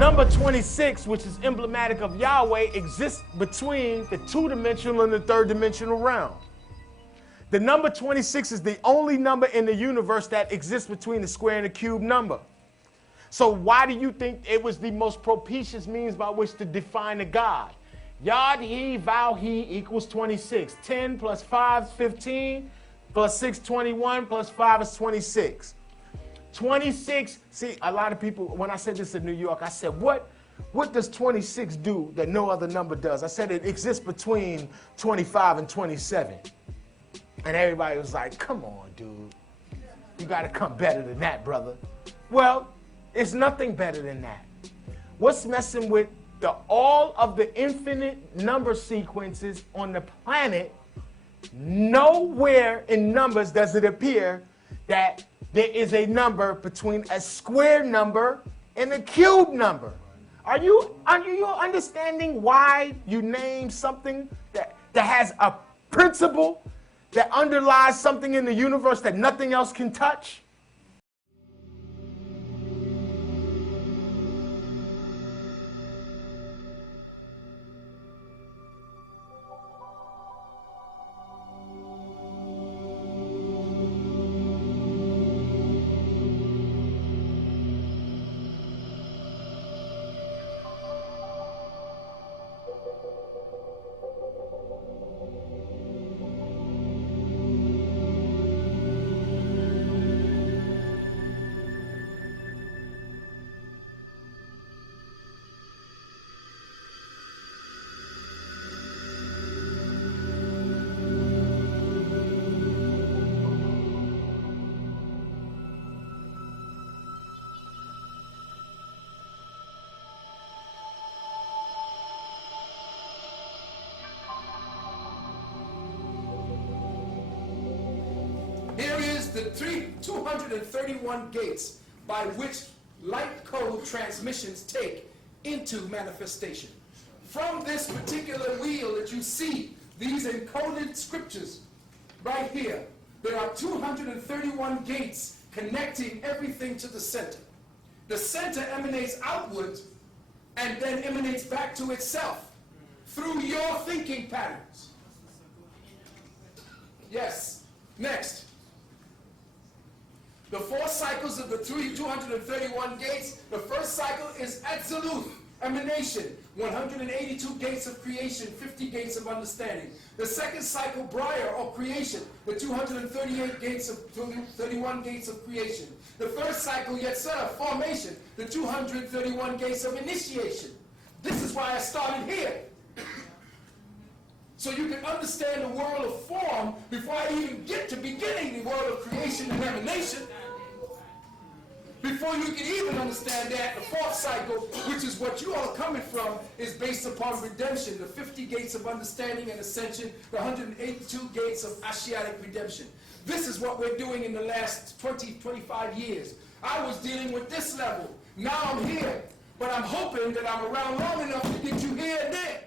Number 26, which is emblematic of Yahweh, exists between the two-dimensional and the third-dimensional realm. The number 26 is the only number in the universe that exists between the square and the cube number. So why do you think it was the most propitious means by which to define a God? Yhwh equals 26. 10 plus 5 is 15, plus 6, 21, plus 5 is 26. 26, see, a lot of people, when I said this in New York, I said, what does 26 do that no other number does? I said it exists between 25 and 27. And everybody was like, come on, dude. You got to come better than that, brother. Well, it's nothing better than that. What's messing with all of the infinite number sequences on the planet? Nowhere in numbers does it appear that there is a number between a square number and a cube number. Are you understanding why you name something that has a principle that underlies something in the universe that nothing else can touch? The 231 gates by which light code transmissions take into manifestation. From this particular wheel that you see, these encoded scriptures right here, there are 231 gates connecting everything to the center. The center emanates outwards and then emanates back to itself through your thinking patterns. Yes. Next. The 4 cycles of the 231 gates, the first cycle is absolute emanation, 182 gates of creation, 50 gates of understanding. The second cycle, Briar, or creation, the 238 gates of 31 gates of creation. The third cycle, Yetzirah, formation, the 231 gates of initiation. This is why I started here. So you can understand the world of form before I even get to beginning the world of creation and emanation. Before you can even understand that, the 4th cycle, which is what you all are coming from, is based upon redemption, the 50 gates of understanding and ascension, the 182 gates of Ashiatic redemption. This is what we're doing in the last 20, 25 years. I was dealing with this level. Now I'm here. But I'm hoping that I'm around long enough to get you here and there.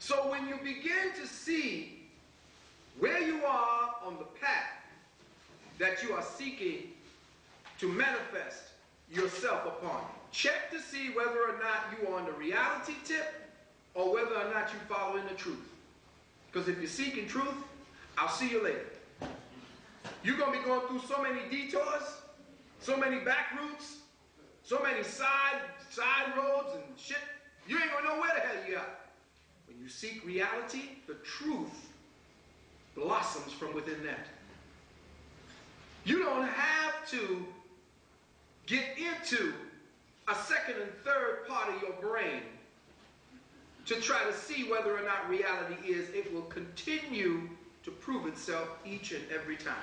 So when you begin to see where you are on the path that you are seeking to manifest yourself upon. Check to see whether or not you are on the reality tip or whether or not you're following the truth. Because if you're seeking truth, I'll see you later. You're going to be going through so many detours, so many back routes, so many side roads and shit. You ain't going to know where the hell you are. When you seek reality, the truth blossoms from within that. You don't have to get into a second and third part of your brain to try to see whether or not reality is. It will continue to prove itself each and every time.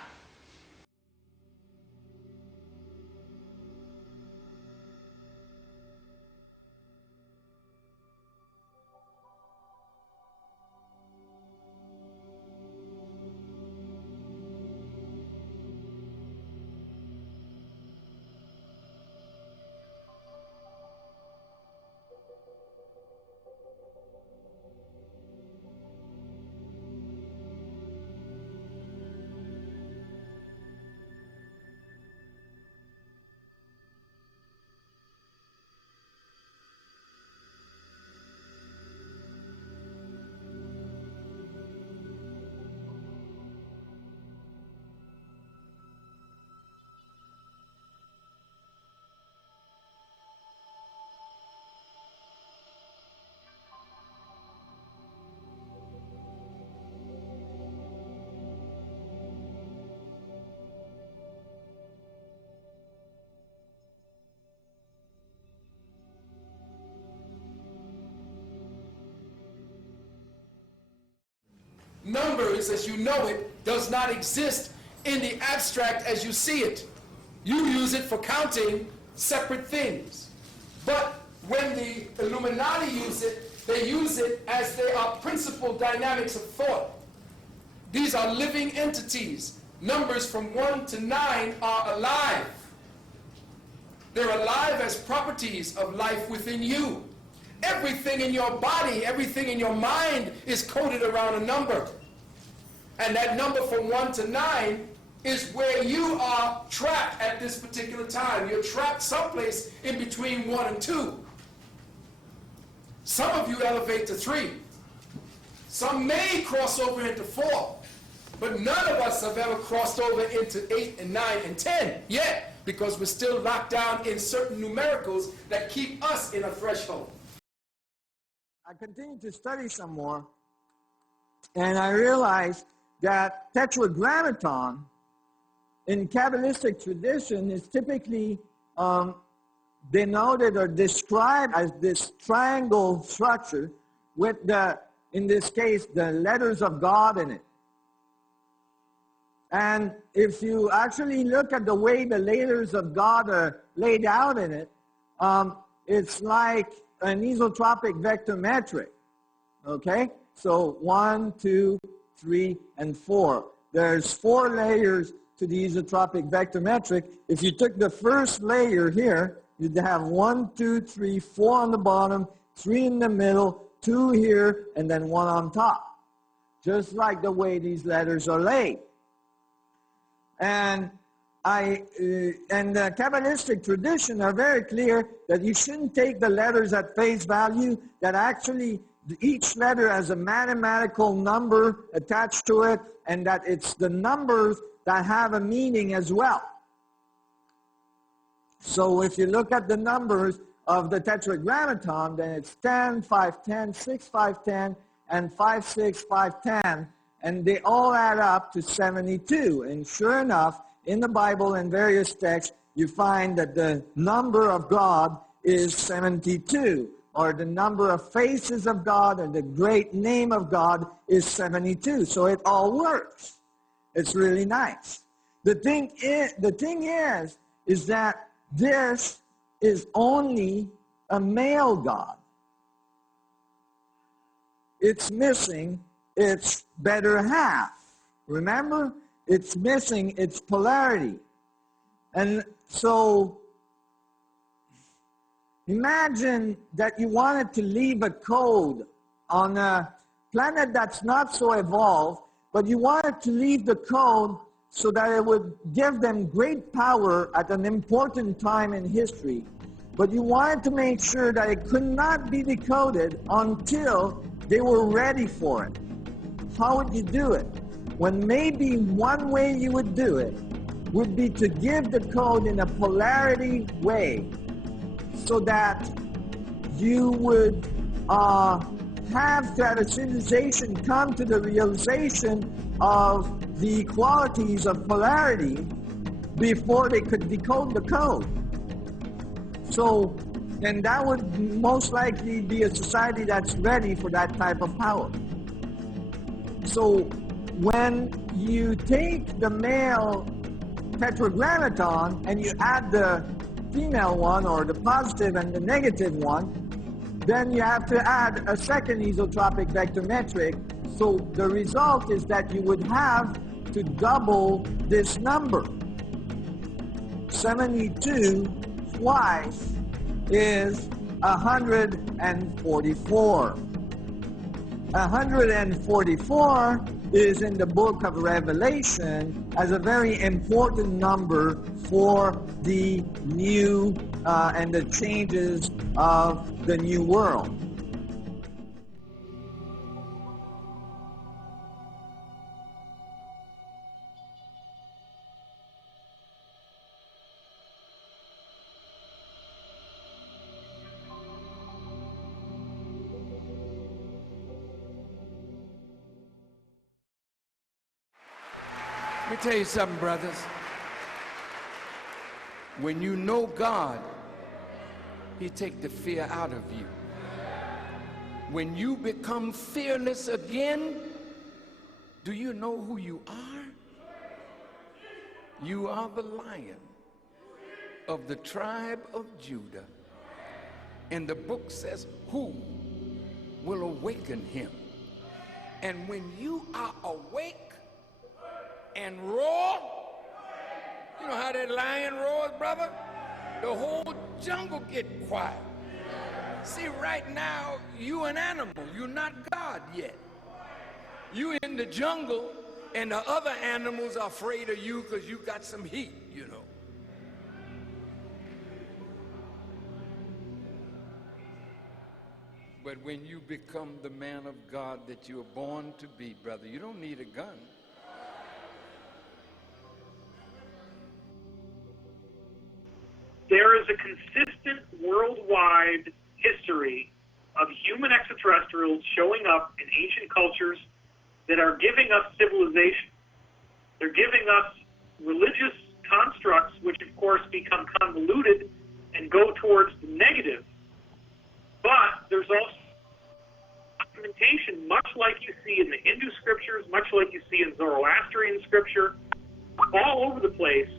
Numbers, as you know it, does not exist in the abstract as you see it. You use it for counting separate things. But when the Illuminati use it, they use it as they are principal dynamics of thought. These are living entities. Numbers from 1 to 9 are alive. They're alive as properties of life within you. Everything in your body, everything in your mind is coded around a number. And that number from 1 to 9 is where you are trapped at this particular time. You're trapped someplace in between 1 and 2. Some of you elevate to 3. Some may cross over into 4. But none of us have ever crossed over into 8 and 9 and 10 yet, because we're still locked down in certain numericals that keep us in a threshold. I continued to study some more, and I realized that Tetragrammaton in Kabbalistic tradition is typically denoted or described as this triangle structure with the, in this case, the letters of God in it. And if you actually look at the way the letters of God are laid out in it, it's like an isotropic vector metric, okay? So 1, 2, 3, and 4. There's 4 layers to the isotropic vector metric. If you took the first layer here, you'd have 1, 2, 3, 4 on the bottom, 3 in the middle, 2 here, and then 1 on top. Just like the way these letters are laid. And the Kabbalistic tradition are very clear that you shouldn't take the letters at face value, that actually each letter has a mathematical number attached to it, and that it's the numbers that have a meaning as well. So if you look at the numbers of the Tetragrammaton, then it's 10, 5, 10, 6, 5, 10, and 5, 6, 5, 10, and they all add up to 72. And sure enough, in the Bible and various texts, you find that the number of God is 72, or the number of faces of God and the great name of God is 72. So it all works. It's really nice. The thing is that this is only a male God. It's missing its better half. Remember? It's missing its polarity. And so imagine that you wanted to leave a code on a planet that's not so evolved, but you wanted to leave the code so that it would give them great power at an important time in history, but you wanted to make sure that it could not be decoded until they were ready for it. How would you do it? When maybe one way you would do it would be to give the code in a polarity way, so that you would have that a civilization come to the realization of the qualities of polarity before they could decode the code. So, and that would most likely be a society that's ready for that type of power. So, when you take the male Tetragrammaton and you add the female one, or the positive and the negative one, then you have to add a second isotropic vector metric. So the result is that you would have to double this number. 72 twice is 144. 144 is in the book of Revelation as a very important number for the new and the changes of the new world. Let me tell you something, brothers. When you know God, He take the fear out of you. When you become fearless again, do you know who you are? You are the Lion of the tribe of Judah. And the book says, who will awaken him? And when you are awake and roar, you know how that lion roars, brother? The whole jungle get quiet. See, right now, you an animal. You're not God yet. You in the jungle, and the other animals are afraid of you because you got some heat, you know. But when you become the man of God that you were born to be, brother, you don't need a gun. There is a consistent worldwide history of human extraterrestrials showing up in ancient cultures that are giving us civilization. They're giving us religious constructs, which of course become convoluted and go towards the negative. But there's also documentation, much like you see in the Hindu scriptures, much like you see in Zoroastrian scripture, all over the place,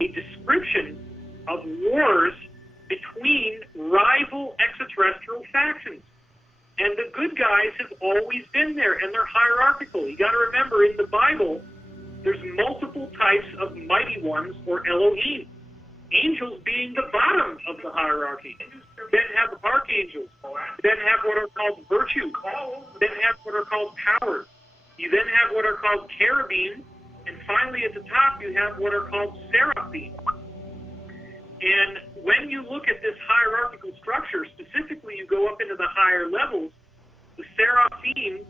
a description of wars between rival extraterrestrial factions. And the good guys have always been there, and they're hierarchical. You got to remember, in the Bible, there's multiple types of mighty ones, or Elohim. Angels being the bottom of the hierarchy. Then have archangels. Then have what are called virtues. Then have what are called powers. You then have what are called cherubim. And finally, at the top, you have what are called seraphim. And when you look at this hierarchical structure, specifically you go up into the higher levels, the seraphim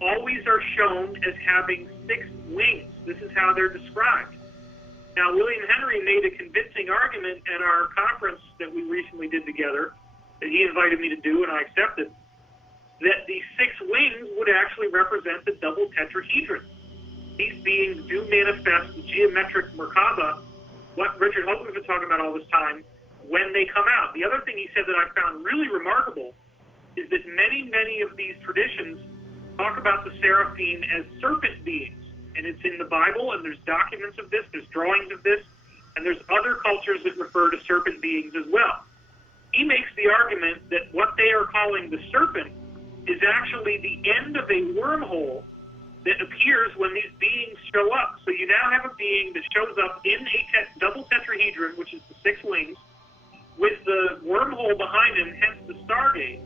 always are shown as having 6 wings. This is how they're described. Now, William Henry made a convincing argument at our conference that we recently did together, that he invited me to do, and I accepted, that the 6 wings would actually represent the double tetrahedron. These beings do manifest the geometric Merkaba, what Richard Hope has been talking about all this time, when they come out. The other thing he said that I found really remarkable is that many, many of these traditions talk about the seraphim as serpent beings. And it's in the Bible, and there's documents of this, there's drawings of this, and there's other cultures that refer to serpent beings as well. He makes the argument that what they are calling the serpent is actually the end of a wormhole that appears when these beings show up. So you now have a being that shows up in a double tetrahedron, which is the 6 wings, with the wormhole behind him, hence the Stargate.